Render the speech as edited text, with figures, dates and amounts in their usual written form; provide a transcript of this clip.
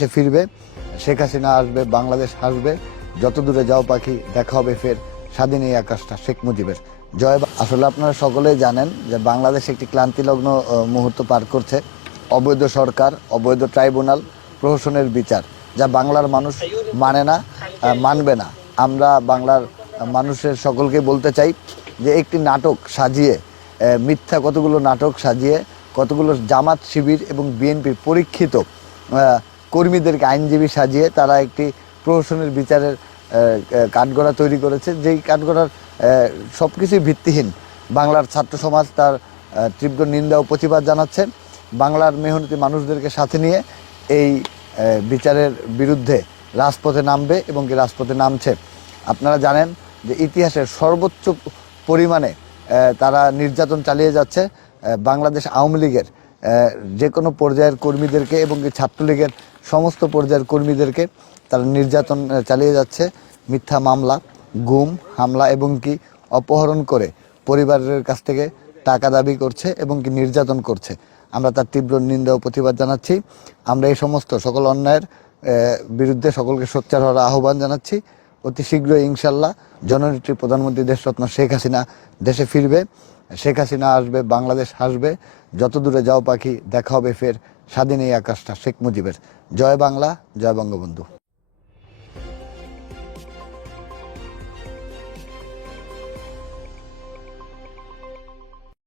দেশে ফিরবে, শেখ হাসিনা আসবে, বাংলাদেশ হাসবে, যত দূরে যাও পাখি দেখা হবে ফের, স্বাধীন এই আকাশটা শেখ মুজিবের। আসলে আপনারা সকলেই জানেন যে বাংলাদেশ একটি ক্লান্তিলগ্ন মুহূর্ত পার করছে। অবৈধ সরকার, অবৈধ ট্রাইব্যুনাল, প্রহসনের বিচার, যা বাংলার মানুষ মানে না, মানবে না। আমরা বাংলার মানুষের সকলকে বলতে চাই যে একটি নাটক সাজিয়ে, মিথ্যা কতগুলো নাটক সাজিয়ে, কতগুলো জামাত শিবির এবং বিএনপির পরীক্ষিত কর্মীদেরকে আইনজীবী সাজিয়ে তারা একটি প্রহসনের বিচারের কাঠগড়া তৈরি করেছে, যেই কাঠগড়ার সব কিছুই ভিত্তিহীন। বাংলার ছাত্র সমাজ তার তীব্র নিন্দা ও প্রতিবাদ জানাচ্ছে। বাংলার মেহনতি মানুষদেরকে সাথে নিয়ে এই বিচারের বিরুদ্ধে রাজপথে নামবে এবং কি রাজপথে নামছে। আপনারা জানেন যে ইতিহাসের সর্বোচ্চ পরিমাণে তারা নির্যাতন চালিয়ে যাচ্ছে বাংলাদেশ আওয়ামী লীগের যে কোনো পর্যায়ের কর্মীদেরকে এবং কি ছাত্রলীগের সমস্ত পর্যায়ের কর্মীদেরকে তারা নির্যাতন চালিয়ে যাচ্ছে। মিথ্যা মামলা, গুম, হামলা এবং কি অপহরণ করে পরিবারের কাছ থেকে টাকা দাবি করছে এবং কি নির্যাতন করছে। আমরা তার তীব্র নিন্দা ও প্রতিবাদ জানাচ্ছি। আমরা এই সমস্ত সকল অন্যায়ের বিরুদ্ধে সকলকে সোচ্চার হওয়ার আহ্বান জানাচ্ছি। অতি শীঘ্রই ইনশাল্লাহ জননেত্রী প্রধানমন্ত্রী দেশরত্ন শেখ হাসিনা দেশে ফিরবে, শেখ হাসিনা আসবে, বাংলাদেশ হাসবে, যত দূরে যাও পাখি দেখা হবে ফের, স্বাধীন এই আকাশটা শেখ মুজিবের। জয় বাংলা, জয় বঙ্গবন্ধু।